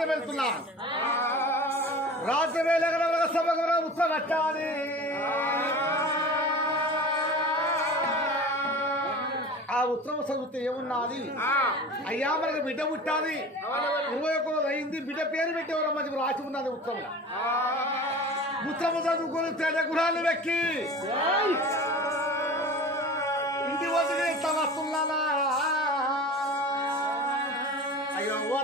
రాత్రి వెళ్తున్నా రాత్రి వెళ్ళగల సభకు ఉత్సవచ్చాలి ఆ ఉత్సవ చదివితే ఏమున్నది? అయ్యా మనకు బిడ్డ పుట్టాలి. ఇరవై ఒక్క రోజు అయింది బిడ్డ పేరు పెట్టేవారు మంచి రాసి ఉన్నది ఉత్సవం ఉత్సవం చదువుకొని తేట గుణాలు వెక్కి. ఇంటి వదిలి వస్తున్నానా? అయ్యో ఓ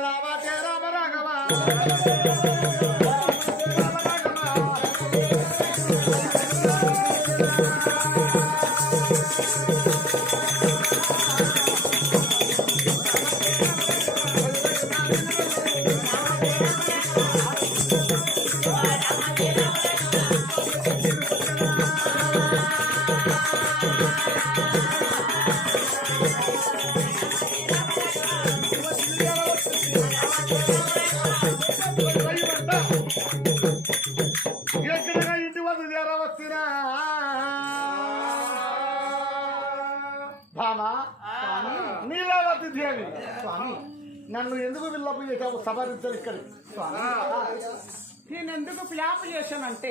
నన్ను ఎందుకు విల్లపు చేశావు సభరించారు ఇక్కడ నేను ఎందుకు ప్లాప్ చేశానంటే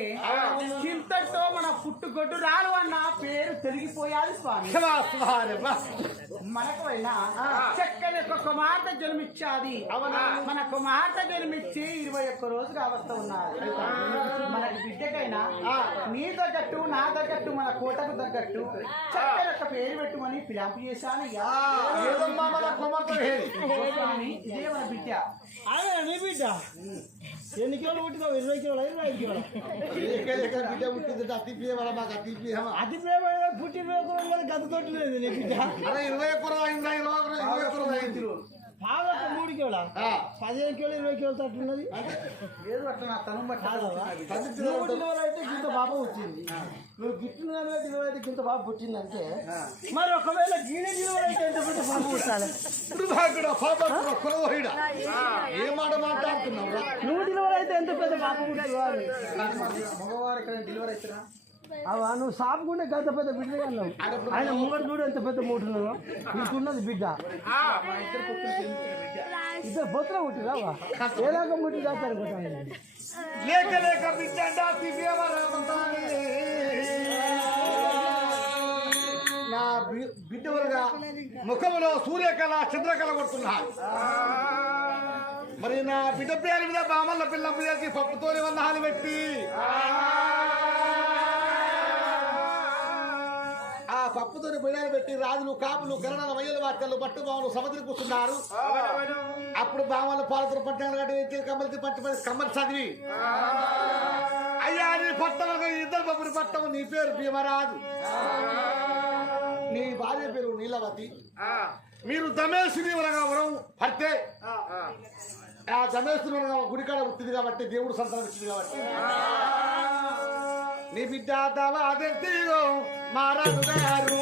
ఇంతటితో మన పుట్టుగొడ్డు రాలు అన్న పేరు తిరిగిపోయాలి స్వామి. మనకు అయినా చక్కని ఒక కుమార్తె జన్మిచ్చాది. మన కుమార్తె జన్మిచ్చి ఇరవై ఒక్క రోజులు అవస్థ ఉన్నారు. మనకి బిడ్డకైనా నీ తగ్గట్టు నా తగ్గట్టు మన కోటకు తగ్గట్టు చక్కని ఒక పేరు పెట్టుమని పిలాపు చేశాను. ఇదే మన బిడ్డ. బిడ్డ? ఎన్ని కిలోలు పుట్టినావు ఇరవై కిలోలు ఇరవై ఐదు కిలోలు బిడ్డ పుట్టింది అతిపి వల్ల మాకు అతిపి అతి ప్రేమ పుట్టి ప్రేమ గత తోటి లేదు నీ బిడ్డ అరే ఇరవై ఒక్క రోజు అయిందా ఇరవై ఒక్క ఒక మూడు కిలోలా ఆ. పదిహేను కిలోలు ఇరవై కిలోలు తట్టు ఉన్నది? అయితే ఇంత బాబు వచ్చింది నువ్వు గిట్టిన దానిలో డెలివరీ అయితే ఇంత బాబు పుట్టిందంటే మరి ఒకవేళ గీడ డెలివరీ అయితే ఎంత పెద్ద బాబు పుట్టాలి ఏ మాట మాట్లాడుతున్నావు రా నువ్వు డెలివరీ అయితే ఎంత పెద్ద బాబు పుట్టాలి మగవారు ఇక్కడ డెలివరీ అవుతున్నా అవా నువ్వు సాపుకుంటే గంత పెద్ద బిడ్డ ఆయన ముంగడు చూడు ఎంత పెద్ద మూటున్నావు నీకున్నది బిడ్డ. ఇద్దరు పొత్తులు పుట్టిరావా ఏలాగా ముట్టి దాచారనుకుంటాను లేక లేక బిడ్డ నా బి- బిడ్డ ముఖములో సూర్యకళ చంద్రకళ కొడుతున్నా మరి నా బిడ్డ పేరు మీద బామల్ల పిల్ల చేసి వంద వందహాలు పెట్టి. పప్పుతోని బిడ్డలు పెట్టి రాజులు కాపులు కరణాల వయ్యలు వార్తలు బట్టు బావలు సముద్రం కూర్చున్నారు. అప్పుడు బామలు పాలతులు పట్టాలు కట్టి కమ్మలి పట్టి కమ్మలి చదివి అయ్యా నీ పట్టణంలో ఇద్దరు బొమ్మని పట్టము నీ పేరు భీమరాజు. నీ భార్య పేరు నీలవతి. మీరు దమేశ్వరి వరం పడితే ఆ. దమేశ్వరి గుడికాడ పుట్టింది కాబట్టి దేవుడు సంతానం ఇచ్చింది కాబట్టి నీ బిడ్డ దవ అదెత్తిగో మారాడు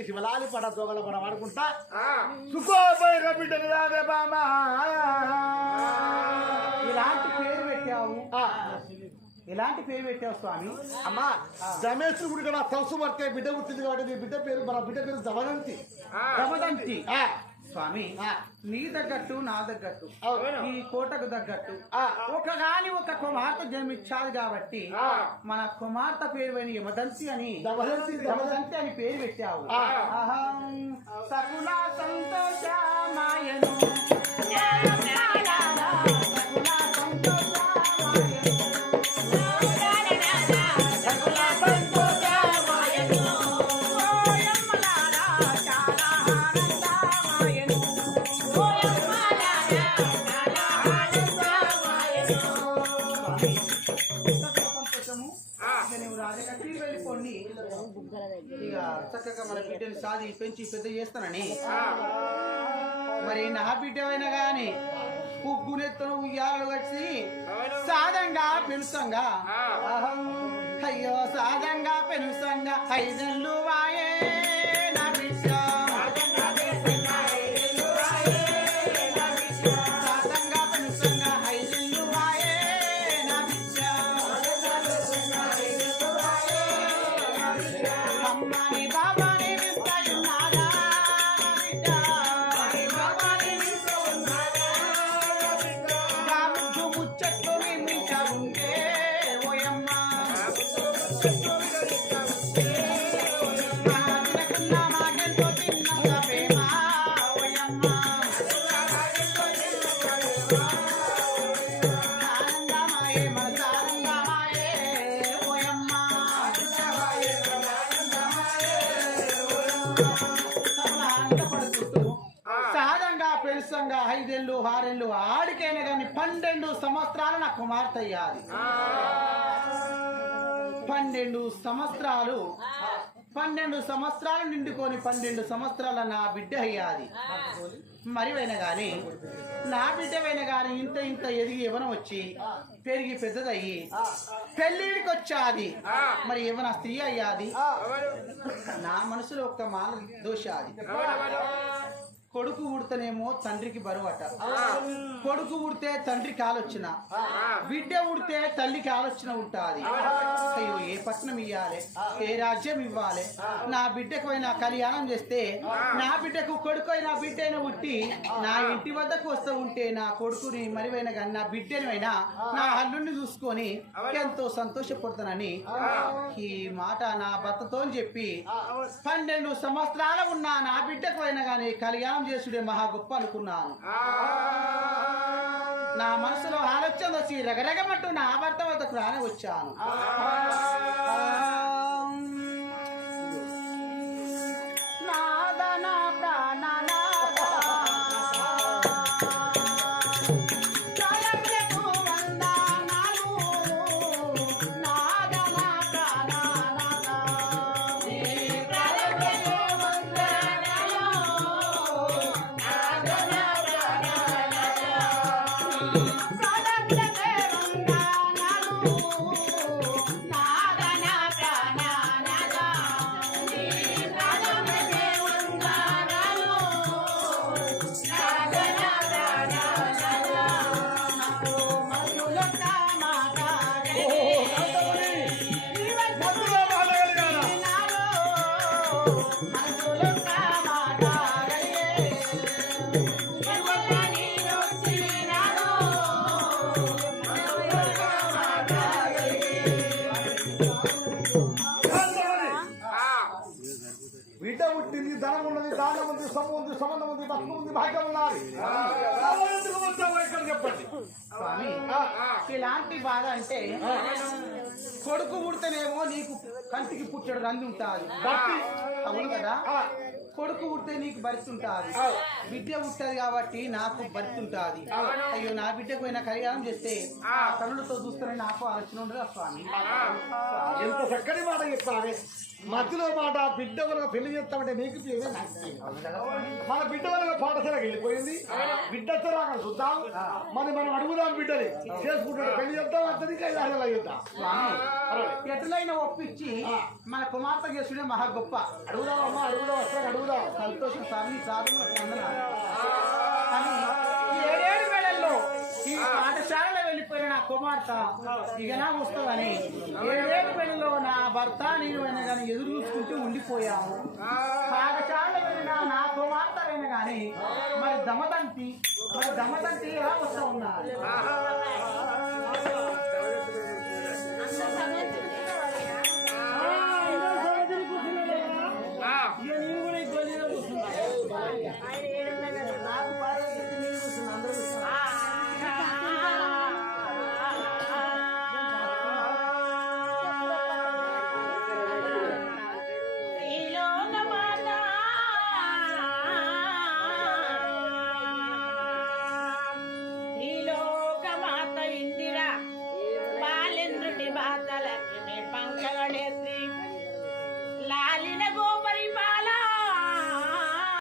కట్టి శివలాలి పడ తోగల పడ వాడుకుంటా సుఖోపై బిడ్డలు రాదే బామా. ఇలాంటి పేరు పెట్టావు. ఆ, ఇలాంటి పేరు పెట్టావు స్వామి. అమ్మా. రమేష్ గుడి కూడా తవసు పడితే బిడ్డ పుట్టింది కాబట్టి బిడ్డ పేరు బిడ్డ పేరు దమనంతి రమదంతి ఆ, స్వామి ఆ. నీ తగ్గట్టు నా తగ్గట్టు. ఈ కోటకు తగ్గట్టు ఆ. ఒక గాని ఒక కుమార్తె జన్మించాలి కాబట్టి ఆ. మన కుమార్తె పేరు అని యమదంతి అని. యమదంతి అని పేరు పెట్టావు. అహం సకుల సంతోషమాయను సకుల ఇక చక్కగా మన బిడ్డని సాది పెంచి పెద్ద చేస్తానని. మరి నా బిడ్డవైనా గాని పుగ్గునెత్తను ఉయ్యాలు కట్టి సాదంగా పెనుసంగా. అయ్యో సాదంగా పెనుసంగా ఐదెల్లు వాయే సాధంగా పెరుసంగా ఐదేళ్ళు ఆరేళ్ళు ఆడికైనా కానీ పన్నెండు సంవత్సరాలు నా కుమార్తె అయ్యాది. పన్నెండు సంవత్సరాలు పన్నెండు సంవత్సరాలు నిండుకొని పన్నెండు సంవత్సరాల నా బిడ్డ అయ్యాది. మరివైనా గాని నా బిడ్డవైనా గాని ఇంత ఇంత ఎదిగి యవనం వచ్చి పెరిగి పెద్దదయ్యి. పెళ్ళిడికి వచ్చాది మరి యవన స్త్రీ అయ్యాది. నా మనసులో ఒక్క మాల దోషాది. కొడుకు ఉడితేనేమో తండ్రికి బరువట. కొడుకు ఉడితే తండ్రికి ఆలోచన బిడ్డ ఉడితే తల్లికి ఆలోచన ఉంటాది. అయ్యో ఏ పట్నం ఇవ్వాలి ఏ రాజ్యం ఇవ్వాలి? నా బిడ్డకు అయినా కళ్యాణం చేస్తే నా బిడ్డకు కొడుకు అయినా బిడ్డ అయినా ఉట్టి నా ఇంటి వద్దకు వస్తూ ఉంటే నా కొడుకుని మరివైన కానీ నా బిడ్డనైనా నా అల్లుడిని చూసుకొని ఎంతో సంతోషపడతానని ఈ మాట నా భర్తతో చెప్పి పన్నెండు సంవత్సరాలు ఉన్న నా బిడ్డకు అయినా కానీ కళ్యాణం చేసుడే మహా గొప్ప అనుకున్నాను. నా మనసులో ఆలోచన వచ్చి రగరగమంటూ నా భర్త వద్దకు రాని వచ్చాను. ఇలాంటి బాధ అంటే కొడుకు పుడితేనేమో నీకు కంటికి పుట్టడు రంది ఉంటుంది. అవును కదా? కొడుకు పుడితే నీకు భర్త ఉంటుంది. బిడ్డ పుట్టది కాబట్టి నాకు భర్త ఉంటుంది. అయ్యో నా బిడ్డకు పోయిన కళ్యాణం చేస్తే కనులతో చూస్తానని నాకు ఆలోచన ఉండదు స్వామి? ఎంత చక్కని మాట చెప్పావే. మధ్యలో మాట బిడ్డ వరకు పెళ్ళి చేస్తామంటే నీకు. మన బిడ్డ వరకు పాఠశాలకు వెళ్ళిపోయింది. బిడ్డ అక్కడ చూద్దాం. మరి మనం అడుగుదాం బిడ్డని. చేసుకుంటాడు పెళ్ళి చేద్దాం అతని కైలాసాలు అయ్యుద్దాం? స్వామి ఎట్లయినా ఒప్పించి మన కుమార్తె చేసుడే మహా గొప్ప. అడుగుదాం అమ్మా అడుగుదాం అడుగుదాం. సంతోషం స్వామి సాధు అని కుమార్తె ఇక నా వస్తావని ఏడేడు వేళల్లో నా భర్త నేను అయినా కానీ ఎదురు చూసుకుంటూ ఉండిపోయాము. పాఠశాల వెళ్ళిన నా కుమార్తె అయినా కానీ మరి దమదంతి మరి దమదంతి ఎలా వస్తా ఉన్నారు?